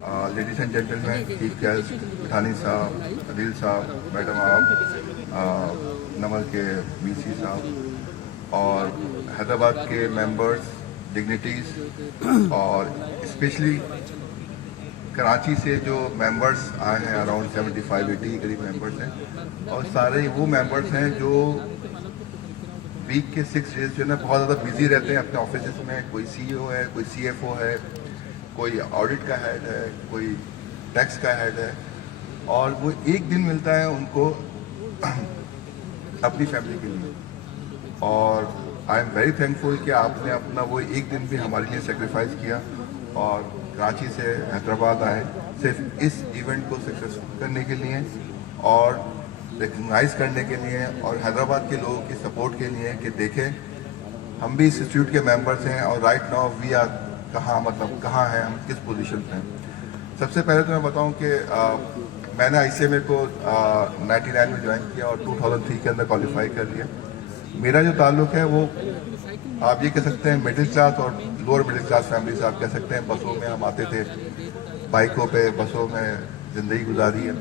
Ladies and gentleman, chief guest Pathani صاحب، عدیل صاحب، madam آپ، نمل کے وی سی صاحب اور حیدرآباد کے ممبرز، ڈگنیٹیز اور اسپیشلی کراچی سے جو ممبرز آئے ہیں اراؤنڈ 75-80 کے قریب ممبرز ہیں، اور سارے وہ ممبرز ہیں جو ویک کے 6 ڈیز جو ہے نا بہت زیادہ بزی رہتے ہیں اپنے آفیسز میں. کوئی سی او ہے، کوئی سی ایف او ہے، کوئی آڈٹ کا ہیڈ ہے، کوئی ٹیکس کا ہیڈ ہے، اور وہ ایک دن ملتا ہے ان کو اپنی فیملی کے لیے. اور آئی ایم ویری تھینکفل کہ آپ نے اپنا وہ ایک دن بھی ہمارے لیے سیکریفائز کیا اور کراچی سے حیدرآباد آئے صرف اس ایونٹ کو سکسیسفل کرنے کے لیے اور ریکگنائز کرنے کے لیے اور حیدرآباد کے لوگوں کی سپورٹ کے لیے کہ دیکھیں ہم بھی اس انسٹیٹیوٹ کے ممبرس ہیں اور رائٹ ناؤ وی آر کہاں ہیں، ہم کس پوزیشن پہ ہیں. سب سے پہلے تو میں بتاؤں کہ میں نے آئی سی ایم اے کو 99 میں جوائن کیا اور 2003 کے اندر کوالیفائی کر لیا. میرا جو تعلق ہے وہ آپ یہ کہہ سکتے ہیں مڈل کلاس اور لوور مڈل کلاس فیملی سے آپ کہہ سکتے ہیں. بسوں میں ہم آتے تھے، بائکوں پہ بسوں میں زندگی گزاری ہے.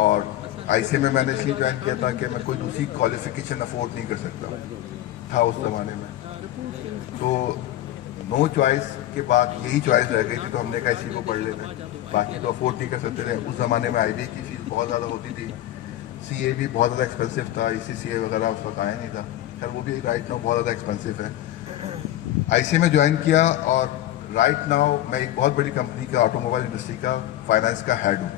اور آئی سی ایم اے میں نے اس لیے جوائن کیا تھا کہ میں کوئی دوسری کوالیفیکیشن افورڈ نہیں کر سکتا تھا اس زمانے میں. تو نو چوائس کے بعد یہی چوائس رہ گئی تھی، تو ہم نے کہا اسی کو پڑھ لیتے ہیں. باقی تو افورڈ نہیں کر سکتے تھے. اس زمانے میں آئی بی کی فیس بہت زیادہ ہوتی تھی، سی اے بھی بہت زیادہ ایکسپینسو تھا، ای سی سی اے وغیرہ اس وقت آیا نہیں تھا. خیر وہ بھی رائٹ ناؤ بہت زیادہ ایکسپینسو ہے. آئی سی ایم میں جوائن کیا اور رائٹ ناؤ میں ایک بہت بڑی کمپنی کا آٹو موبائل انڈسٹری کا فائنانس کا ہیڈ ہوں.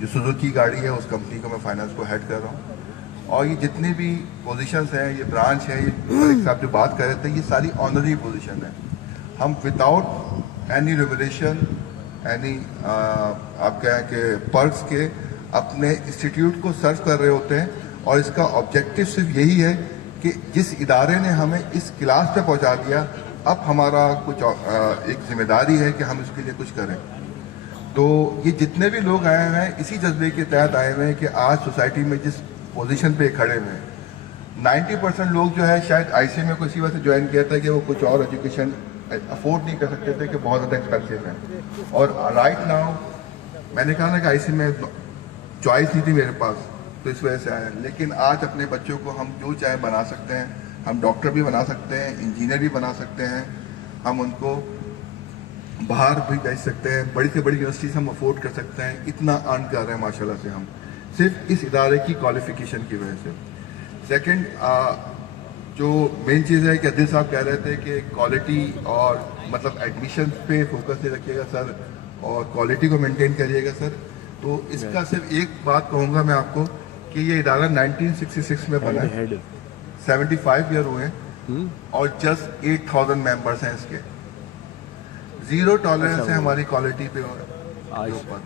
جو سوزوکی گاڑی ہے اس کمپنی کو میں فائنانس کو ہیڈ کر رہا ہوں. اور یہ جتنے بھی پوزیشنز ہیں، یہ برانچ ہے، یہ ملک صاحب جو بات کر رہے تھے، یہ ساری آنرری پوزیشن ہے. ہم وداؤٹ اینی ریگولیشن، اینی آپ کہیں کہ پرکس کے اپنے انسٹیٹیوٹ کو سرو کر رہے ہوتے ہیں. اور اس کا آبجیکٹو صرف یہی ہے کہ جس ادارے نے ہمیں اس کلاس پہ پہنچا دیا، اب ہمارا کچھ ایک ذمہ داری ہے کہ ہم اس کے لیے کچھ کریں. تو یہ جتنے بھی لوگ آئے ہوئے ہیں اسی جذبے کے تحت آئے ہوئے ہیں کہ آج سوسائٹی میں جس پوزیشن پہ کھڑے ہوئے ہیں، 90% لوگ جو ہے شاید آئی سی ایم کو اسی وجہ سے جوائن کیا تھا کہ وہ کچھ اور ایجوکیشن افورڈ نہیں کر سکتے تھے کہ بہت زیادہ ایکسپینسو ہیں. اور رائٹ ناؤ میں نے کہا نا کہ آئی سی میں چوائس نہیں تھی میرے پاس، تو اس وجہ سے آیا. لیکن آج اپنے بچوں کو ہم جو چاہے بنا سکتے ہیں. ہم ڈاکٹر بھی بنا سکتے ہیں، انجینئر بھی بنا سکتے ہیں، ہم ان کو باہر بھی بھیج سکتے ہیں، بڑی سے بڑی یونیورسٹیز ہم افورڈ کر سکتے ہیں. اتنا ارن کر رہے ہیں ماشاء اللہ سے ہم صرف اس ادارے کی کوالیفیکیشن کی وجہ سے. سیکنڈ جو مین چیز ہے کہ عدیل صاحب کہہ رہے تھے کہ کوالٹی اور مطلب ایڈمیشن پہ فوکس نہیں رکھیے گا سر اور کوالٹی کو مینٹین کریے گا سر. تو اس کا صرف ایک بات کہوں گا میں آپ کو کہ یہ ادارہ 1966 میں بنا ہے، 75 ایئر ہوئے ہیں اور جسٹ 8000 ممبرس ہیں اس کے. زیرو ٹالرنس ہے ہماری کوالٹی پہ اوپر.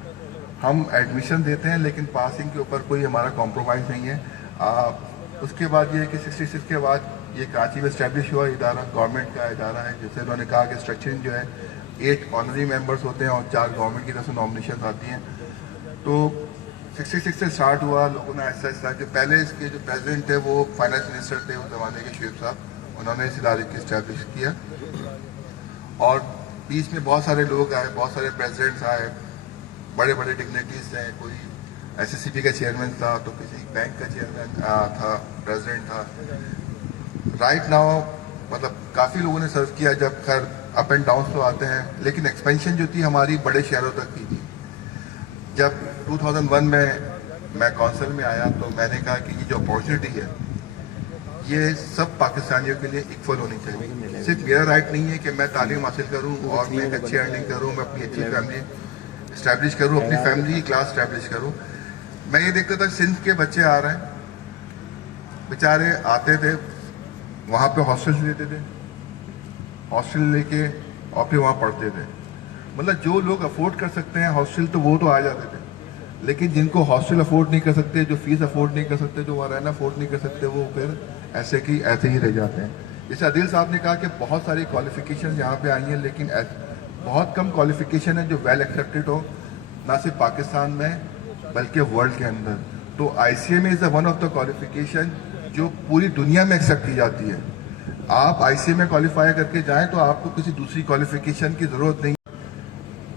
ہم ایڈمیشن دیتے ہیں لیکن پاسنگ کے اوپر کوئی ہمارا کمپرومائز نہیں ہے. اس کے بعد یہ ہے کہ 66 کے بعد یہ کراچی میں اسٹیبلش ہوا ادارہ، گورنمنٹ کا ادارہ ہے. جیسے انہوں نے کہا کہ اسٹرکچرنگ جو ہے 8 آنرری ممبرس ہوتے ہیں اور 4 گورنمنٹ کی طرف سے نامنیشن آتی ہیں. تو 66 سے اسٹارٹ ہوا. لوگوں نے ایسا ایسا کہ پہلے اس کے جو پریزیڈنٹ تھے وہ فائنانس منسٹر تھے اس زمانے کے، شعیب صاحب، انہوں نے اس ادارے کی اسٹیبلش کیا. اور بیچ میں بہت سارے لوگ آئے، بہت سارے پریزیڈنٹس آئے، بڑے بڑے ڈگنیٹیز ہیں. کوئی ایس ایس سی پی کا چیئرمین تھا، تو کسی بینک کا چیئرمین تھا، پریزیڈنٹ تھا. رائٹ ناؤ مطلب کافی لوگوں نے سرو کیا. جب خیر اپ اینڈ ڈاؤنس تو آتے ہیں، لیکن ایکسپینشن جو تھی ہماری بڑے شہروں تک کی تھی. جب 2001 میں کونسل میں آیا تو میں نے کہا کہ یہ جو اپارچونیٹی ہے یہ سب پاکستانیوں کے لیے ایکول ہونی چاہیے. صرف میرا رائٹ نہیں ہے کہ میں تعلیم حاصل کروں اور میں ایک اچھی ارننگ کروں، میں اپنی اچھی فیملی اسٹیبلش کروں، اپنی فیملی کی کلاس اسٹیبلش کروں. میں یہ دیکھتا تھا سندھ کے بچے آ رہے ہیں، بیچارے آتے تھے، وہاں پہ ہاسٹل لیتے تھے، ہاسٹل لے کے اور پھر وہاں پڑھتے تھے. مطلب جو لوگ افورڈ کر سکتے ہیں ہاسٹل تو وہ تو آ جاتے تھے، لیکن جن کو ہاسٹل افورڈ نہیں کر سکتے، جو فیس افورڈ نہیں کر سکتے، جو وہاں رہنا افورڈ نہیں کر سکتے، وہ پھر ایسے ہی رہ جاتے ہیں. جیسے عدیل صاحب نے کہا کہ بہت ساری کوالیفیکیشن یہاں پہ آئی ہیں، لیکن بہت کم کوالیفیکیشن ہے جو ویل ایکسیپٹیڈ ہو، نہ صرف پاکستان میں بلکہ ورلڈ کے اندر. تو I C M is one of the qualification جو پوری دنیا میں ایکسیپٹ کی جاتی ہے. آپ آئی سی ایم میں کوالیفائی کر کے جائیں تو آپ کو کسی دوسری کوالیفیکیشن کی ضرورت نہیں.